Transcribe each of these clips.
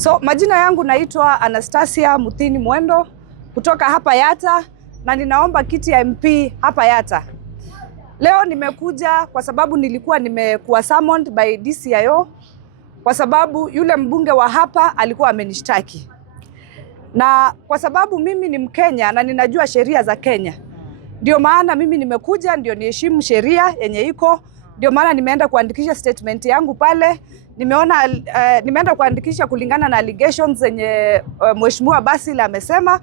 So majina yangu naitwa Anastasia Muthini Mwendo kutoka hapa Yatta na ninaomba kiti ya MP hapa Yatta. Leo nimekuja kwa sababu nilikuwa nimekuwa summoned by DCIO kwa sababu yule mbunge wa hapa alikuwa amenishtaki. Na kwa sababu mimi ni Mkenya na ninajua sheria za Kenya, ndio maana mimi nimekuja ndio niheshimu sheria yenye iko. Ndio maana nimeenda kuandikisha statement yangu pale. Nimeenda kuandikisha kulingana na allegations zenye Mheshimiwa Basil amesema,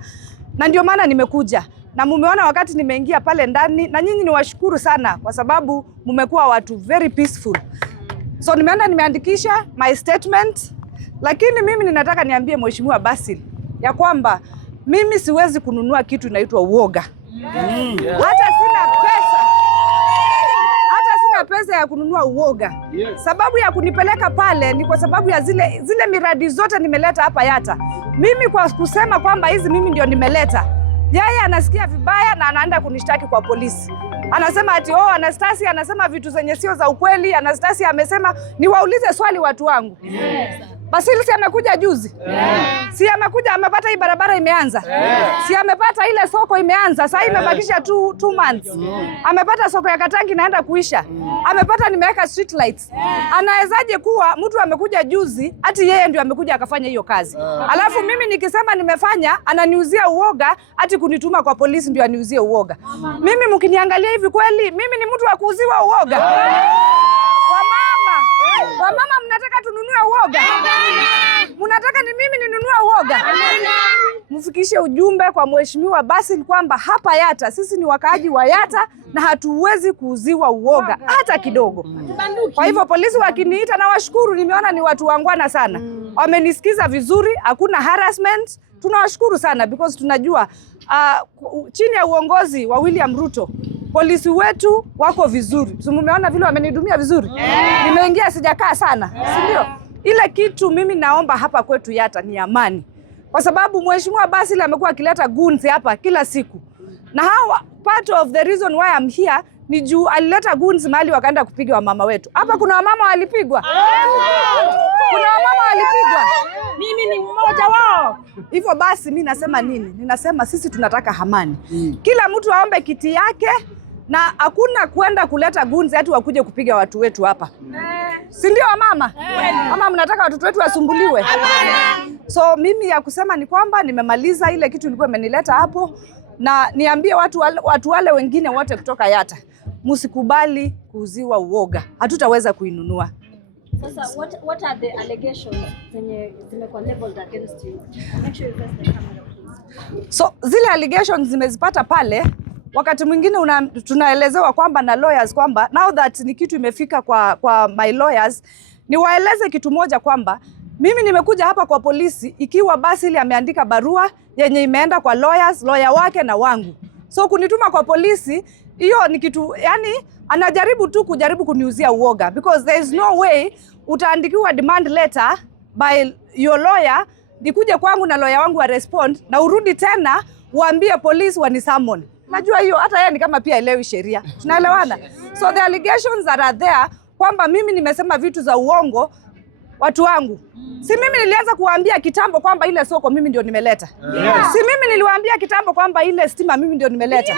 na ndio maana nimekuja. Na mumeona wakati nimeingia pale ndani, na nyinyi niwashukuru sana kwa sababu mmekuwa watu very peaceful. So nimeandikisha my statement, lakini mimi ninataka niambie Mheshimiwa Basil ya kwamba mimi siwezi kununua kitu inaitwa uoga. Hata sina pesa ya kununua uoga. Sababu ya kunipeleka pale ni kwa sababu ya zile miradi zote nimeleta hapa Yatta. Mimi kwa kusema kwamba hizi mimi ndio nimeleta, yeye anasikia vibaya na anaenda kunishtaki kwa polisi. Anasema ati Anastasia anasema vitu zenye sio za ukweli. Anastasia amesema niwaulize swali watu wangu. Basil si amekuja juzi? Si amekuja amepata hii barabara imeanza? Si amepata ile soko imeanza? Sasa imebakisha 2 months. Amepata soko ya Katangi naenda kuisha. Amepata nimeweka street lights. Anawezaje kuwa mtu amekuja juzi ati yeye ndio amekuja akafanya hiyo kazi? Alafu mimi nikisema nimefanya ananiuzia uoga ati kunituma kwa polisi ndio aniuzie uoga. Mimi mkiniangalia hivi kweli mimi ni mtu wa kuuziwa uoga? Wamama mnataka tununue uoga? Mnataka ni mimi ninunue uoga? Mfikishe ujumbe kwa Mheshimiwa Basil kwamba hapa Yatta sisi ni wakaaji wa Yatta na hatuwezi kuuziwa uoga hata kidogo. Kwa hivyo polisi wakiniita na washukuru, nimeona ni watu wangwana sana. Wamenisikiza vizuri, hakuna harassment. Tunawashukuru sana because tunajua chini ya uongozi wa William Ruto polisi wetu wako vizuri. So mumeona vile wamenidumia vizuri. Nimeingia sijakaa sana, si ndio? Ile kitu mimi naomba hapa kwetu Yatta ni amani. Kwa sababu Mheshimiwa Basil amekuwa akileta goons hapa kila siku. Na hawa part of the reason why I'm here ni juu alileta goons mahali wakaenda kupiga wamama wetu. Hapa kuna wamama walipigwa. Kuna wamama walipigwa. Mimi ni mmoja wao. Hivyo basi mimi nasema nini? Ninasema sisi tunataka amani. Kila mtu aombe kiti yake na hakuna kwenda kuleta goons ati wakuje kupiga watu wetu hapa. Si ndio wamama? Mama mnataka watoto wetu wasumbuliwe? So mimi ya kusema ni kwamba nimemaliza ile kitu ilikuwa imenileta hapo, na niambie watu wale wengine wote kutoka Yatta, msikubali kuuziwa uoga. Hatutaweza kuinunua. Sasa what are the allegations zenye zimekuwa leveled against you? Make sure you press the camera please. So zile allegations zimezipata pale. Wakati mwingine tunaelezewa kwamba na lawyers kwamba now that ni kitu imefika kwa my lawyers, niwaeleze kitu moja kwamba mimi nimekuja hapa kwa polisi ikiwa Basil ameandika barua yenye imeenda kwa lawyer wake na wangu. So kunituma kwa polisi hiyo ni kitu, yani anajaribu tu kuniuzia uoga because there is no way utaandikiwa demand letter by your lawyer nikuje kwangu na lawyer wangu wa respond na urudi tena uambie polisi wanisummon. Najua hiyo hata yeye ni kama pia elewi sheria. Tunaelewana? So the allegations that are there kwamba mimi nimesema vitu za uongo watu wangu. Si mimi nilianza kuwaambia kitambo kwamba ile soko mimi ndio nimeleta. Si mimi niliwaambia kitambo kwamba ile stima mimi ndio nimeleta.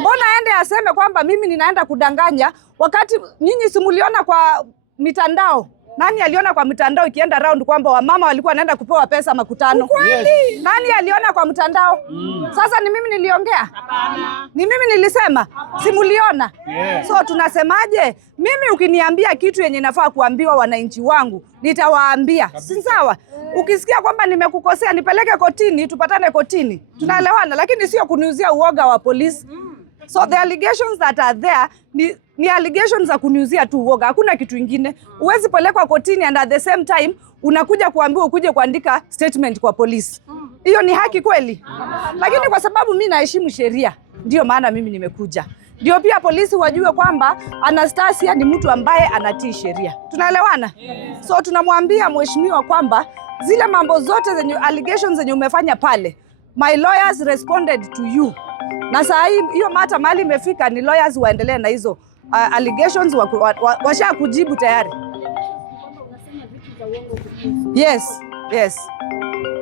Mbona aende aseme kwamba mimi ninaenda kudanganya wakati nyinyi simuliona kwa mitandao? Nani aliona kwa mitandao ikienda round kwamba wamama walikuwa wanaenda kupewa pesa makutano? Nani aliona kwa mtandao? Sasa ni mimi niliongea? Ni mimi nilisema? Simuliona? So tunasemaje? Mimi ukiniambia kitu yenye nafaa kuambiwa wananchi wangu, nitawaambia. Si sawa? Ukisikia kwamba nimekukosea nipeleke kotini, tupatane kotini. Tunaelewana? Lakini sio kuniuzia uoga wa polisi. So the allegations that are there ni allegations za kuniuzia tu uoga. Hakuna kitu kingine. Uwezi pelekwa kotini and at the same time unakuja kuambiwa ukuje kuandika statement kwa polisi. Hiyo ni haki kweli? Lakini kwa sababu mimi naheshimu sheria, ndio maana mimi nimekuja. Ndio pia polisi wajue kwamba Anastasia ni mtu ambaye anatii sheria. Tunaelewana? So tunamwambia mheshimiwa kwamba zile mambo zote zenye allegations zenye umefanya pale, my lawyers responded to you. Na saa hii hiyo mata mali imefika ni lawyers waendelee na hizo allegations washa kujibu tayari. Yes. Yes.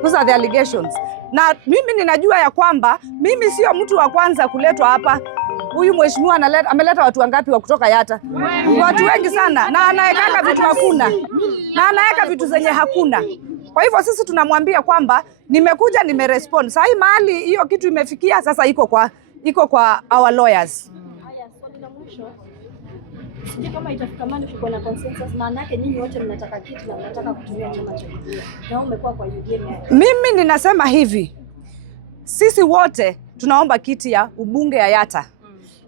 Those are the allegations. Na mimi ninajua ya kwamba mimi sio mtu wa kwanza kuletwa hapa. Huyu mheshimiwa ameleta watu wangapi wa kutoka Yatta? Watu wengi sana, na anaweka vitu hakuna. Na anaweka vitu zenye hakuna. Kwa hivyo sisi tunamwambia kwamba nimekuja nimerespond. Sasa hii mahali hiyo kitu imefikia sasa iko kwa our lawyers. Haya, swali la mwisho. Sijui kama itafika mahali tuko na consensus, maana yake nyinyi wote mnataka kiti na mnataka kutumia chama cha UDA. Na umekuwa kwa UDA. Mimi ninasema hivi. Sisi wote tunaomba kiti ya ubunge ya Yatta.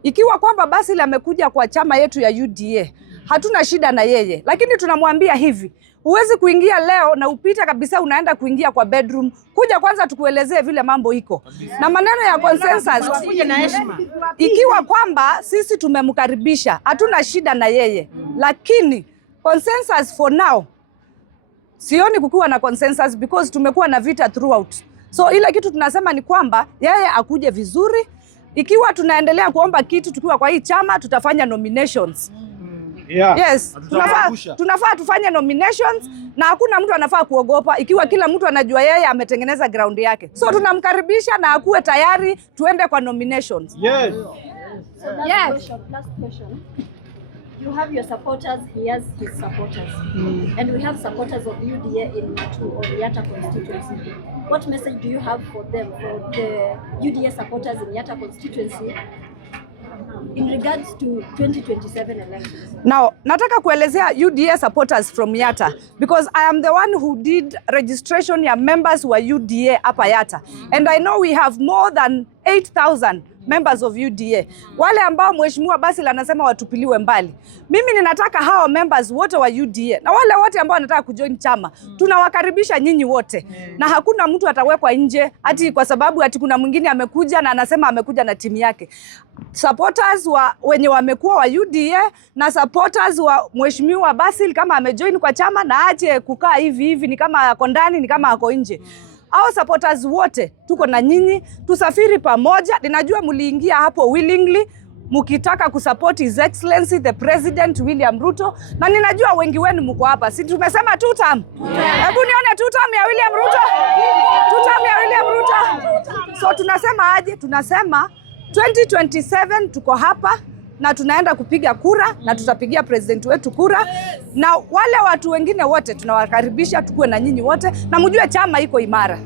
Ikiwa kwamba Basil amekuja kwa chama yetu ya UDA, hatuna shida na yeye. Lakini tunamwambia hivi, huwezi kuingia leo na upita kabisa unaenda kuingia kwa bedroom. Kuja kwanza tukuelezee vile mambo iko. Na maneno ya consensus, ikiwa kwamba sisi tumemkaribisha, hatuna shida na yeye. Lakini consensus for now, sioni kukuwa na consensus because tumekuwa na vita throughout. So ile kitu tunasema ni kwamba yeye akuje vizuri. Ikiwa tunaendelea kuomba kitu tukiwa kwa hii chama, tutafanya nominations. Yes, tunafaa tufanye nominations na hakuna mtu anafaa kuogopa ikiwa kila mtu anajua yeye ametengeneza ground yake. So tunamkaribisha na akuwe tayari tuende kwa nominations. Yes. So last question. You have your supporters, he has his supporters. And we have supporters of UDA in Matu or Yatta constituency. What message do you have for them, for the UDA supporters in Yatta constituency in regards to 2027 elections? Now, nataka kuelezea UDA supporters from Yatta because I am the one who did registration ya members wa UDA hapa Yatta. And I know we have more than 8,000 members of UDA. Wale ambao mheshimiwa Basil anasema watupiliwe mbali. Mimi ninataka hao members wote wa UDA na wale wote ambao wanataka kujoin chama. Tunawakaribisha nyinyi wote. Na hakuna mtu atawekwa nje ati kwa sababu ati kuna mwingine amekuja na anasema amekuja na timu yake. Supporters wenye wamekuwa wa UDA na supporters wa mheshimiwa Basil kama amejoin kwa chama na ache kukaa hivi ni kama ako ndani ni kama ako nje. Our supporters wote tuko na nyinyi, tusafiri pamoja. Ninajua mliingia hapo willingly mkitaka kusupport His Excellency the President William Ruto, na ninajua wengi wenu mko hapa. Si tumesema 2 term? Hebu nione 2 term ya William Ruto. 2 term ya William Ruto. So tunasema aje? Tunasema 2027 tuko hapa na tunaenda kupiga kura na tutapigia president wetu kura. Na wale watu wengine wote tunawakaribisha tukue na nyinyi wote na mjue chama iko imara.